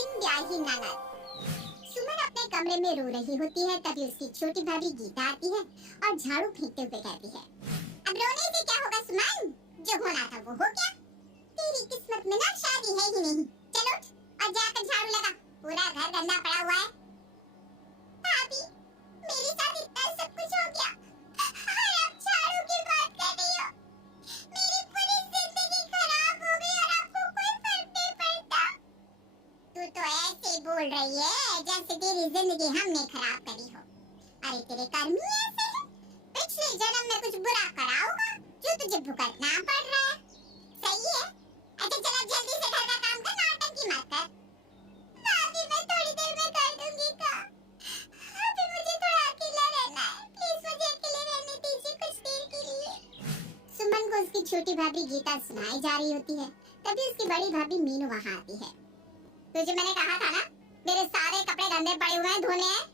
बिन ब्याही ननद। सुमन अपने कमरे में रो रही होती है, तभी उसकी छोटी भाभी गीता आती है और झाड़ू फेंकते हुए कहती है, अब रोने से क्या होगा सुमन, जो होना था वो हो गया। तेरी किस्मत में ना शादी है ही नहीं। चलो उठ और जाकर झाड़ू लगा, पूरा घर गंदा पड़ा हुआ है। भाभी, मेरे साथ इतना सब कुछ हो गया और आप झाड़ू की बात कर रही हो। मेरी पूरी जिंदगी खराब हो गई और आपको कोई फर्क नहीं पड़ता। तू तो ऐसे बोल रही है जैसे तेरी जिंदगी हमने खराब करी हो। अरे तेरे कर्म ही ऐसे हैं। पिछले जन्म में कुछ बुरा करा होगा जो तुझे भुगतना पड़ रहा है। सही है। अच्छा चलो जल्दी से घर का काम कर, नाटक मत कर। भाभी मैं थोड़ी देर में कर दूंगी का। अभी मुझे थोड़ा अकेला रहना है। प्लीज मुझे अकेले रहने दीजिए कुछ देर के लिए। सुमन को उसकी छोटी भाभी गीता सुनाई जा रही होती है, तभी उसकी बड़ी भाभी मीनू वहाँ आती है। तुझे मैंने कहा था ना, मेरे सारे कपड़े गंदे पड़े हुए हैं, धोने हैं।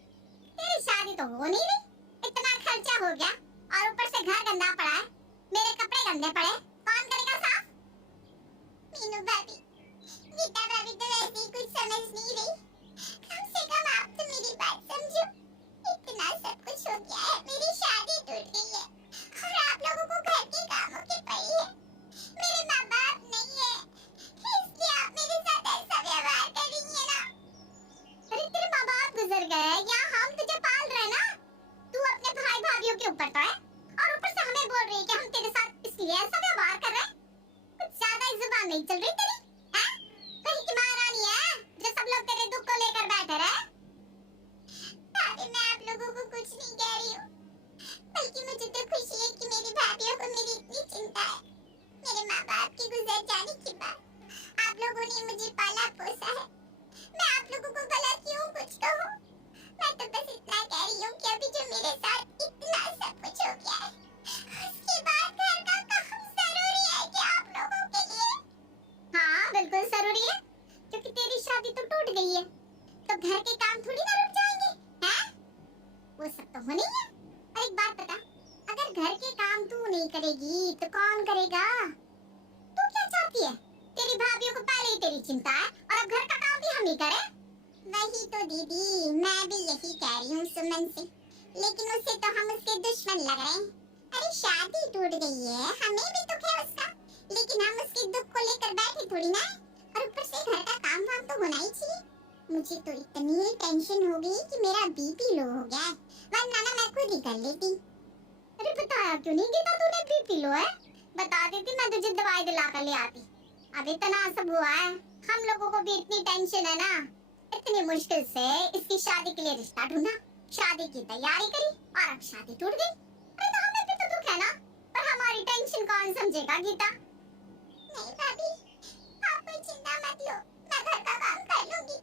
तेरी शादी तो हो नहीं रही, इतना खर्चा हो गया और ऊपर से घर गंदा पड़ा है, मेरे कपड़े गंदे पड़े, कौन करेगा साफ? मीनू भाभी, गीता भाभी तो वैसे ही कुछ समझ नहीं रही। कम से कम आप तो मेरी बात समझो। इतना सब कुछ हो गया है, मेरी शादी टूट गई है और आप लोगों को घर के कामों की पड़ी है। मेरे माँ बाप नहीं है, इसलिए आप मेरे साथ ऐसा व्यवहार कर रही है ना। अरे तेरे माँ बाप गुजर गए या हम तुझे पाल रहे ना। तू अपने भाई भाभीयों के ऊपर तो है और ऊपर से हमें बोल रही है कि हम तेरे साथ इसलिए ऐसा व्यवहार कर रहे हैं। कुछ ज्यादा ही जुबान नहीं चल रही तेरी, हैं? कहीं की महारानी है जो सब लोग तेरे दुख को लेकर बैठे रहे। भाभी मैं आप लोगों को कुछ नहीं कह रही हूँ, बल्कि मुझे तो खुशी है कि मेरी भाभीयों को मेरी इतनी चिंता है। मेरे माँ बाप के गुजर जाने के बाद आप लोगों ने मुझे पाला पोसा है। मैं आप लोगों को भला क्यों कुछ कहूँ? मैं तो बस इतना कह रही हूँ कि अभी जो मेरे साथ इतना सब कुछ हो गया है, उसके बाद घर का काम जरूरी है कि आप लोगों के लिए? हाँ बिल्कुल जरूरी है, क्योंकि तेरी शादी तो टूट गई है, तो घर के काम थोड़ी ना रुक जाएंगे, हैं? वो सब तो होने ही है। और एक बात बता, अगर घर के काम तू नहीं करेगी तो कौन करेगा? तू क्या चाहती है? तेरी भाभीयों को पहले ही तेरी चिंता है और अब घर का काम भी हम ही करें? वही तो दीदी, मैं भी यही कह रही हूँ सुमन से, लेकिन उससे तो हम उसके दुश्मन लग रहे हैं। अरे शादी टूट गई है, हमें भी दुख है उसका, लेकिन हम उसके दुख को लेकर बैठे थोड़ी ना है। और ऊपर से घर का काम वाम तो होना ही चाहिए। मुझे तो इतनी टेंशन हो गई कि मेरा बीपी लो हो गया है, वरना ना मैं खुद ही कर लेती। अरे बताया क्यों नहीं गीता तूने बीपी लो है? बता देती, मैं तुझे दवाई दिला कर ले आती। अब इतना सब हुआ है, हम लोगों को भी इतनी टेंशन है ना, इतनी मुश्किल से इसकी शादी के लिए रिश्ता ढूंढा, शादी की तैयारी करी और अब शादी टूट गई। अरे तो हमें भी तो दुख है ना, पर हमारी टेंशन कौन समझेगा गीता? नहीं भाभी, आप कोई चिंता मत लो, मैं घर का काम कर लूंगी।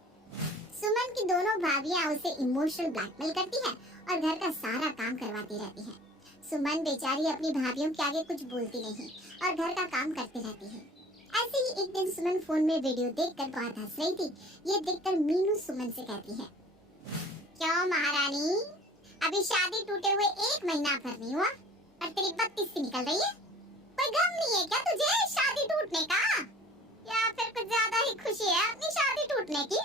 सुमन की दोनों भाभियां उसे इमोशनल ब्लैकमेल करती हैं और घर का सारा काम करवाती रहती हैं। सुमन बेचारी अपनी भाभियों के आगे कुछ बोलती नहीं और घर का काम करती रहती है। ऐसे ही एक दिन सुमन फोन में वीडियो देखकर बहुत हंस रही थी। ये देखकर मीनू सुमन से कहती है, क्यों महारानी, अभी शादी टूटे हुए 1 महीना भर नहीं हुआ और तेरी बत्ती सी निकल रही है? कोई गम नहीं है क्या तुझे शादी टूटने का, या फिर कुछ ज्यादा ही खुशी है अपनी शादी टूटने की?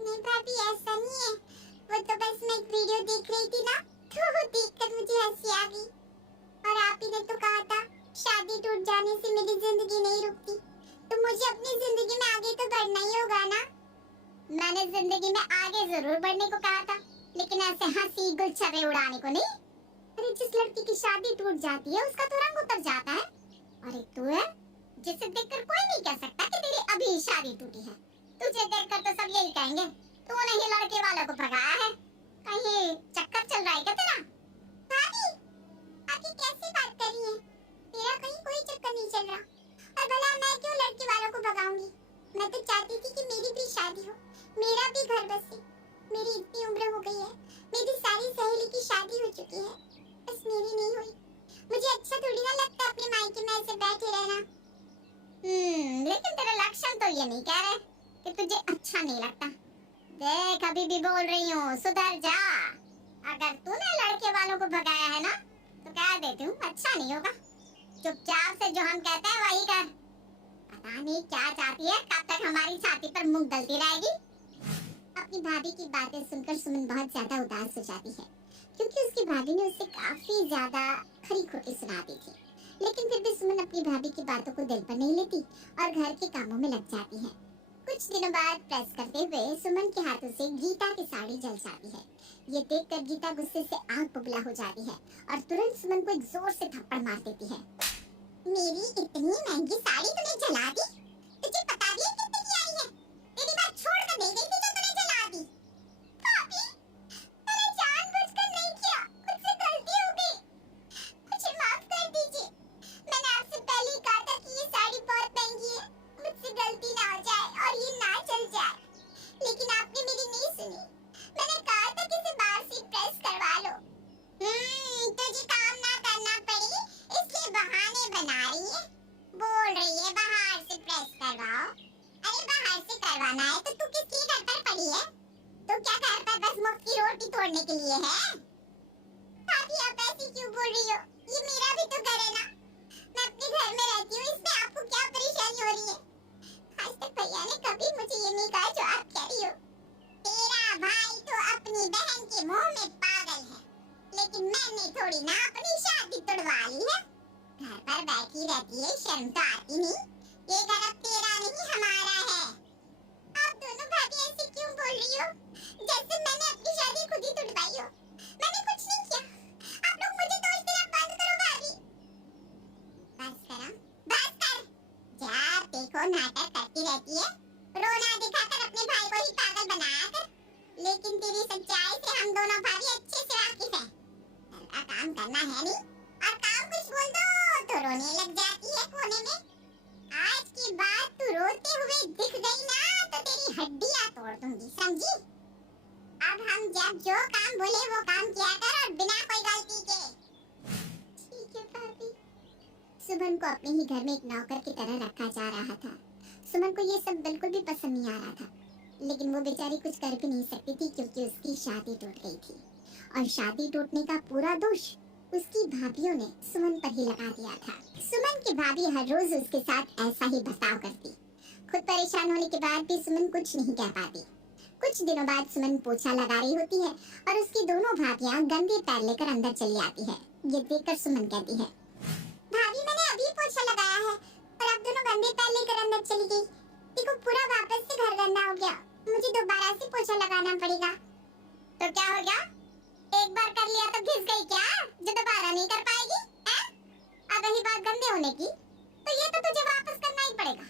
नहीं भाभी ऐसा नहीं है, वो तो बस मैं एक वीडियो देख रही थी ना, तो वो देखकर मुझे हंसी आ गई। और आप ही ने तो कहा था शादी टूट जाने से मेरी जिंदगी नहीं रुकती, तो मुझे अपनी जिंदगी में आगे तो बढ़ना ही होगा ना। मैंने जिंदगी में आगे जरूर बढ़ने को कहा था, लेकिन ऐसे हंसी गुलछर्रे उड़ाने को नहीं। अरे जिस लड़की की शादी टूट जाती है उसका तो रंग उतर जाता है, और एक तू है जिसे देखकर कोई नहीं कह सकता कि तेरी अभी शादी टूटी है। तुझे देखकर तो सब यही कहेंगे तूने ही लड़के वालों को भगाया है, कहीं चक्कर चल रहा है क्या तेरा? भाभी, आप ये कैसी बात कर रही हैं? मेरा कहीं कोई चक्कर नहीं चल रहा, और भला मैं क्यों लड़के वालों को भगाऊंगी? मैं तो चाहती थी कि मेरी भी शादी हो, मेरा भी घर बसे। मेरी इतनी उम्र हो गई है, मेरी सारी सहेली की शादी हो चुकी है, बस मेरी नहीं हुई। मुझे अच्छा थोड़ी ना लगता अपने मायके में ऐसे बैठे रहना। लेकिन तेरे लक्षण तो ये नहीं कह रहे कि तुझे अच्छा नहीं लगता। देख अभी भी बोल रही हूँ, सुधर जा। अगर तूने लड़के वालों को भगाया है ना, तो कह देती हूँ अच्छा नहीं होगा। चुपचाप से जो हम कहते हैं वही कर। पता नहीं क्या चाहती है, कब तक हमारी छाती पर मूंग दलती रहेगी। अपनी भाभी की बातें सुनकर सुमन बहुत ज्यादा उदास हो जाती है, क्योंकि उसकी भाभी ने उसे काफी ज्यादा खरी खोटी सुना दी थी। लेकिन फिर भी सुमन अपनी भाभी की बातों को दिल पर नहीं लेती और घर के कामों में लग जाती है। कुछ दिनों बाद प्रेस करते हुए सुमन के हाथों से गीता की साड़ी जल जाती है। ये देखकर गीता गुस्से से आग बबूला हो जाती है और तुरंत सुमन को एक जोर से थप्पड़ मार देती है। मेरी इतनी महंगी साड़ी तूने जला दी? तुझे पता भी है कितने की आई है? तेरी बात छोड़ कर नहीं गई थी जो तूने जला दी। भाभी, मैंने जानबूझकर नहीं किया, मुझसे गलती हो गई, मुझे माफ कर दीजिए। मैंने आपसे पहले ही कहा था कि ये साड़ी बहुत महंगी है, मुझसे गलती ना हो जाए और ये ना चल जाए, लेकिन आपने मेरी नहीं सुनी। मैंने कहा था कि इसे बाहर से प्रेस करवा लो। तुझे काम ना करना पड़े इसलिए बहाने बना रही है। बोल रही है बाहर से प्रेस करवाओ। अरे बाहर से करवाना है तो तू किसके घर पर पड़ी है? तो क्या घर पर बस मुफ्त की रोटी तोड़ने के लिए है? भाभी आप ऐसे क्यों बोल रही हो? ये मेरा भी तो घर है ना। मैं अपने घर में रहती हूँ, इसमें आपको क्या परेशानी हो रही है? आज तक भैया ने कभी मुझे ये नहीं कहा जो आप कह रही हो। तेरा भाई तो अपनी बहन के मुंह में पागल है, लेकिन मैंने थोड़ी ना अपनी शादी तोड़वा ली है। घर पर बैठी रहती है, शर्म तो आती नहीं। ये घर अब तेरा नहीं हमारा है। आप दोनों भाभी ऐसे क्यों बोल रही हो? जैसे मैंने अपनी शादी खुद ही तोड़वाई हो। मैंने कुछ नहीं किया। आप लोग मुझे दोष देना बंद करो भाभी। बस करा, बस कर। जब देखो नाटक करती रहती है, रोना दिखाकर अपने भाई को ही पागल बनाया कर। लेकिन तेरी सच्चाई से हम दोनों भाभी अच्छे से वाकिफ हैं। घर का काम करना है नहीं, और काम कुछ बोल दो तो रोने लग जाती है कोने में। आज के बाद तू रोते हुए दिख गई ना तो तेरी हड्डियां तोड़ दूंगी, समझी? अब हम जब जो काम बोले वो काम किया कर और बिना कोई गलती के। ठीक है भाभी। सुमन को अपने ही घर में एक नौकर की तरह रखा जा रहा था। सुमन को ये सब बिल्कुल भी पसंद नहीं आ रहा था, लेकिन वो बेचारी कुछ कर भी नहीं सकती थी क्योंकि उसकी शादी टूट गई थी। और शादी टूटने का पूरा दोष उसकी भाभीियों ने सुमन पर ही लगा दिया था। सुमन की भाभी हर रोज उसके साथ ऐसा ही बर्ताव करती। खुद परेशान होने के बाद भी सुमन कुछ नहीं कह पाती। कुछ दिनों बाद सुमन पोछा लगा रही होती है और उसकी दोनों भाभियां गंदे पैर लेकर अंदर चली आती है। ये देखकर सुमन कहती है, भाभी मैंने अभी पोछा लगाया है और आप दोनों गंदे पैर लेकर अंदर चली गई। देखो पूरा वापस से घर गंदा हो गया, मुझे दोबारा से पोछा लगाना पड़ेगा। तो क्या हो गया? एक बार कर लिया तो घिस गई क्या, जो दोबारा नहीं कर पाएगी? अब रही बात गंदे होने की, तो ये तो तुझे वापस करना ही पड़ेगा,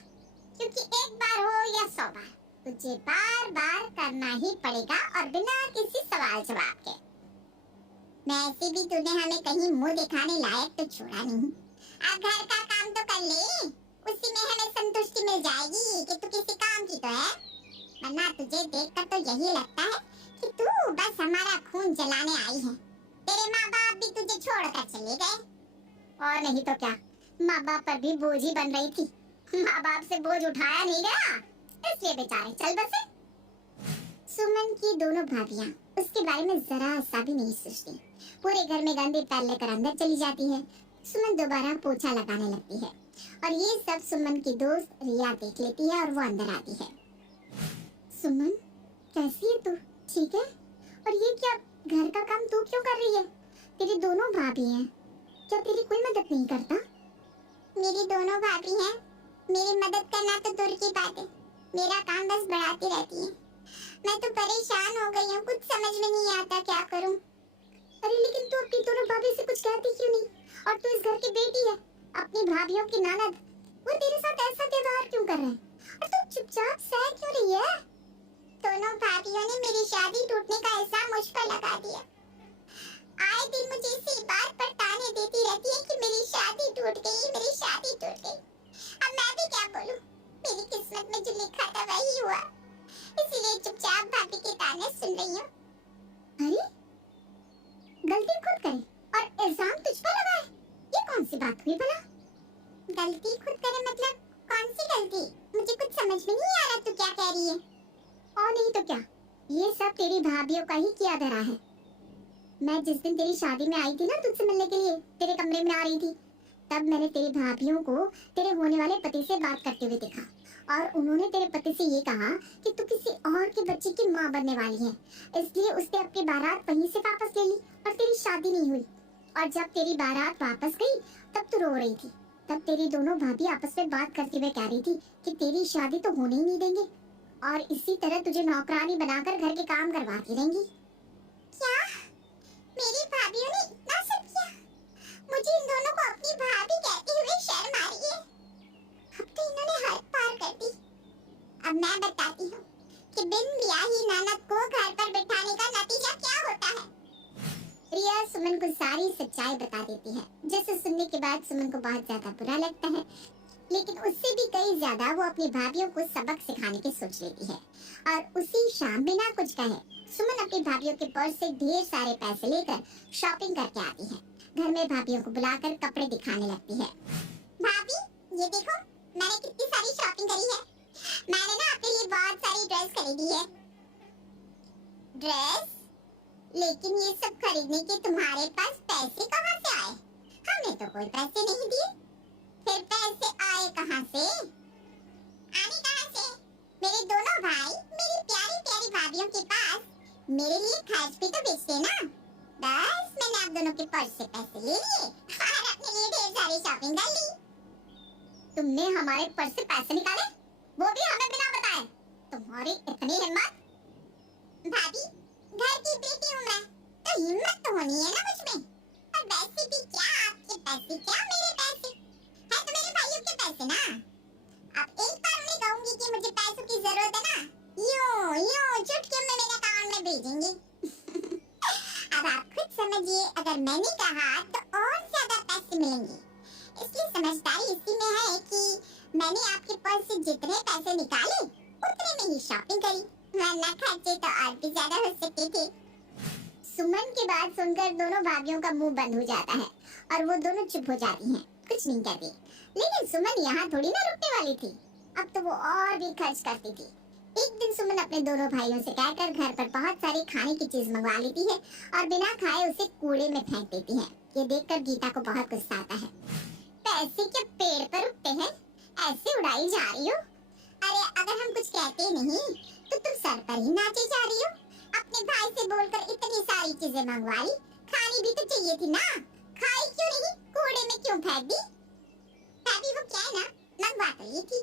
क्योंकि एक बार हो या 100 बार, तुझे बार बार करना ही पड़ेगा और बिना किसी सवाल जवाब के। वैसे भी तूने हमें कहीं मुंह दिखाने लायक तो छोड़ा नहीं। अब घर का काम तो कर ले, उसी में हमें संतुष्टि मिल जाएगी कि तू किसी काम की तो है। वरना तुझे देखकर तो यही लगता है कि तू बस हमारा खून जलाने आई है। तेरे माँ बाप भी तुझे छोड़कर चले गए, और नहीं तो क्या, माँ बाप पर भी बोझ ही बन रही थी। माँ बाप से बोझ उठाया नहीं गया, इसलिए बेचारे चल बसे। सुमन की दोनों भाभियां उसके बारे में जरा सा भी नहीं सोचती। पूरे घर में गंदे पैर लेकर अंदर चली जाती है। सुमन दोबारा पोछा लगाने लगती है और ये सब सुमन की दोस्त रिया देख लेती है और वो अंदर आती है। सुमन, कैसी है तू? ठीक है? और ये क्या, घर का काम तू क्यों कर रही है? तेरी दोनों भाभी हैं, क्या तेरी कोई मदद नहीं करता? मेरी दोनों भाभी हैं, मेरी मदद करना तो दूर की बात है, मेरा काम बस बढ़ाती रहती है। मैं तो परेशान हो गई हूँ, कुछ समझ में नहीं आता क्या करूँ। अरे लेकिन तू अपनी दोनों भाभी से कुछ कहती क्यों नहीं? और तू इस घर की बेटी है, अपनी भाभीियों की ननद, वो तेरे साथ ऐसा व्यवहार क्यों कर रहे हैं? और तू चुपचाप सह क्यों रही है? दोनों भाभीियों ने मेरी शादी टूटने का इल्जाम मुझ पर लगा दिया। आए दिन मुझे इसी बात पर ताने देती रहती है कि मेरी शादी टूट गई, मेरी शादी टूट गई। अब मैं भी क्या बोलूं? मेरी किस्मत में जो लिखा था वही हुआ, इसीलिए चुपचाप भाभी के ताने सुन रही हूँ। अरे, गलती खुद करे और इल्जाम तुझ पर लगाए, ये कौन सी बात हुई भला? गलती खुद करे मतलब कौन सी गलती? मुझे कुछ समझ में नहीं आ रहा तू क्या कह रही है। और नहीं तो क्या, ये सब तेरी भाभीियों का ही किया धरा है। मैं जिस दिन तेरी शादी में आई थी ना तुझसे मिलने के लिए, तेरे कमरे में आ रही थी, तब मैंने तेरी भाभीियों को तेरे होने वाले पति से बात करते हुए देखा और उन्होंने तेरे पति से ये कहा कि तू किसी और के बच्चे की माँ बनने वाली है, इसलिए उसने अपनी बारात वहीं से वापस ले ली और तेरी शादी नहीं हुई। और जब तेरी बारात वापस गई तब तू रो रही थी। तब तेरी दोनों भाभी आपस में बात करते हुए कह रही थी कि तेरी शादी तो होने ही नहीं देंगे और इसी तरह तुझे नौकरानी बनाकर घर के काम करवाती रहेंगी। क्या मेरी भाभीियों ने इतना सब किया? मुझे इन दोनों को अपनी भाभी कहते हुए शर्म आ रही है। अब तो इन्होंने हद पार कर दी। अब मैं बताती हूँ कि बिन ब्याही ननद को घर पर बिठाने का नतीजा क्या होता है। रिया सुमन को सारी सच्चाई बता देती है, जिसे सुनने के बाद सुमन को बहुत ज्यादा बुरा लगता है, लेकिन उससे भी कई ज्यादा वो अपनी भाभीियों को सबक सिखाने की सोच लेती है। और उसी शाम बिना कुछ कहे सुमन अपनी भाभीियों के पर्स से ढेर सारे पैसे लेकर शॉपिंग करके आती है। घर में भाभीियों को बुलाकर कपड़े दिखाने लगती है। भाभी, ये देखो मैंने कितनी सारी शॉपिंग करी है। मैंने ना अपने लिए बहुत सारी ड्रेस खरीदी है। ड्रेस? लेकिन ये सब खरीदने के तुम्हारे पास पैसे कहाँ से आए? हमने तो कोई पैसे नहीं दिए। फिर पैसे आए कहाँ से? आने कहाँ से? मेरे दोनों भाई मेरी प्यारी प्यारी भाभीियों के पास मेरे लिए खर्च भी तो बेचते ना। बस मैंने आप दोनों के पर्स से पैसे ले लिए और अपने लिए ढेर सारी शॉपिंग कर ली। तुमने हमारे पर्स से पैसे निकाले, वो भी हमें बिना बताए? तुम्हारी इतनी हिम्मत? भाभी, घर की बेटी हूँ मैं, तो हिम्मत तो होनी है ना मुझ में। और वैसे भी क्या आपके पैसे, क्या मेरे पैसे हैं, तो मेरे भाइयों के पैसे ना। अब एक बार उन्हें कहूंगी कि मुझे पैसों की जरूरत है ना, यूं यूं चुटकियों में मेरे अकाउंट में भेजेंगे। अब आप खुद समझिए, अगर मैंने कहा तो और ज्यादा पैसे मिलेंगे। इसलिए समझदारी इसी में है कि मैंने आपके पर्स से जितने पैसे निकाले उतने में ही शॉपिंग करी, वरना खर्चे तो और भी ज्यादा हो सकते थे। सुमन की बात सुनकर दोनों भाभीियों का मुंह बंद हो जाता है और वो दोनों चुप हो जाती हैं, कुछ नहीं कहती। लेकिन सुमन यहाँ थोड़ी ना रुकने वाली थी, अब तो वो और भी खर्च करती थी। एक दिन सुमन अपने दोनों भाइयों से कहकर घर पर बहुत सारी खाने की चीज मंगवा लेती है और बिना खाए उसे कूड़े में फेंक देती है। ये देखकर गीता को बहुत गुस्सा आता है। पैसे के पेड़ पर उगते हैं, ऐसे उड़ाई जा रही हो? अरे अगर हम कुछ कहते नहीं तो तुम सर पर ही नाचे जा रही हो। अपने भाई से बोलकर इतनी सारी चीजें मंगवा ली, खानी भी तो चाहिए थी ना, खाई क्यों नहीं, कूड़े में क्यों फेंक दी? भाभी वो क्या है ना, मंगवा तो ली थी,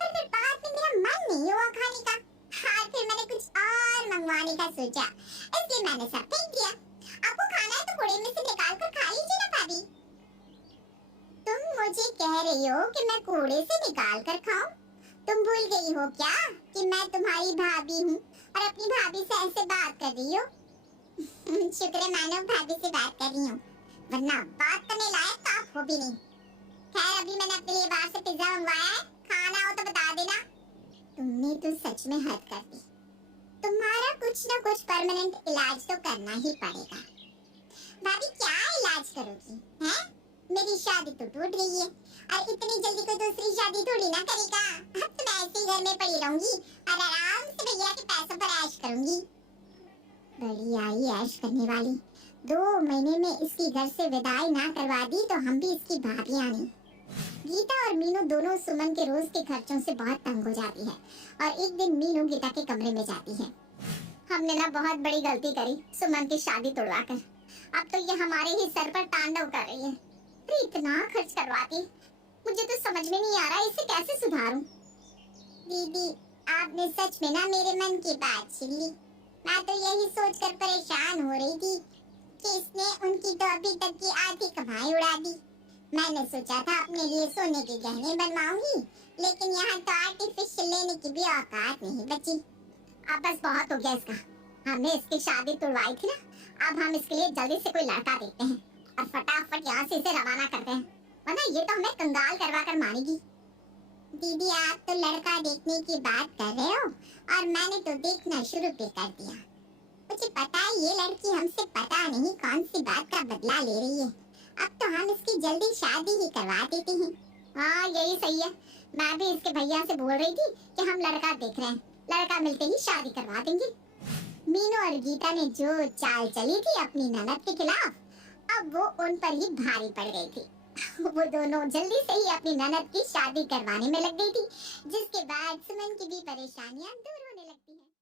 पर फिर बाद में मेरा मन नहीं हुआ खाने का। हाँ, फिर मैंने कुछ और मंगवाने का सोचा, इसलिए मैंने सब फेंक दिया। आपको खाना है तो कूड़े में से निकाल कर खा लीजिए ना भाभी। तुम मुझे कह रही हो कि मैं कूड़े से निकाल कर खाऊं? तुम भूल गई हो क्या कि मैं तुम्हारी भाभी हूँ और अपनी भाभी से ऐसे बात कर रही हो? शुक्र है मानो भाभी से बात कर रही हूँ, वरना बात करने लायक तो आप हो भी नहीं। खैर अभी मैंने अपने लिए बाहर से पिज्जा मंगवाया है, खाना हो तो बता देना। तुमने तो सच में हद कर दी। तुम्हारा कुछ ना कुछ परमानेंट इलाज तो करना ही पड़ेगा। भाभी क्या इलाज करोगी हैं? मेरी शादी तो टूट गई है और इतनी जल्दी कोई दूसरी शादी थोड़ी ना करेगा। अब तो मैं ऐसे ही घर में पड़ी रहूंगी और आराम से भैया के पैसों पर ऐश करूंगी। बड़ी आई ऐश करने वाली, 2 महीने में इसकी घर से विदाई ना करवा दी तो हम भी इसकी भाभियां नहीं। गीता और मीनू दोनों सुमन के रोज के खर्चों से बहुत तंग हो जाती है और एक दिन मीनू गीता के कमरे में जाती है। हमने ना बहुत बड़ी गलती करी सुमन की शादी तोड़वाकर, अब तो ये हमारे ही सर पर तांडव कर रही है। अरे इतना खर्च करवाती, मुझे तो समझ में नहीं आ रहा इसे कैसे सुधारूं। दीदी आपने सच में ना मेरे मन की बात छीन ली। मैं तो यही सोचकर परेशान हो रही थी कि इसने उनकी तो अभी तक की आधी कमाई उड़ा दी। मैंने सोचा था अपने लिए सोने के गहने बनवाऊंगी, लेकिन यहाँ तो आर्टिफिशियल लेने की भी औकात नहीं बची। अब बस बहुत हो गया इसका, हमने इसकी शादी तुड़वाई थी ना, अब हम इसके लिए जल्दी से कोई लड़का देखते हैं और फटाफट यहाँ से इसे रवाना करते हैं, वरना ये तो हमें कंगाल करवा कर मारेगी। दीदी आप तो लड़का देखने की बात कर रहे हो और मैंने तो देखना शुरू भी कर दिया। मुझे पता है ये लड़की हमसे पता नहीं कौन सी बात का बदला ले रही है। अब तो हम इसकी जल्दी शादी ही करवा देते हैं। हाँ यही सही है, मैं भी इसके भैया से बोल रही थी कि हम लड़का देख रहे हैं, लड़का मिलते ही शादी करवा देंगे। मीनू और गीता ने जो चाल चली थी अपनी ननद के खिलाफ, अब वो उन पर ही भारी पड़ गई थी। वो दोनों जल्दी से ही अपनी ननद की शादी करवाने में लग गई थी, जिसके बाद सुमन की भी परेशानियां दूर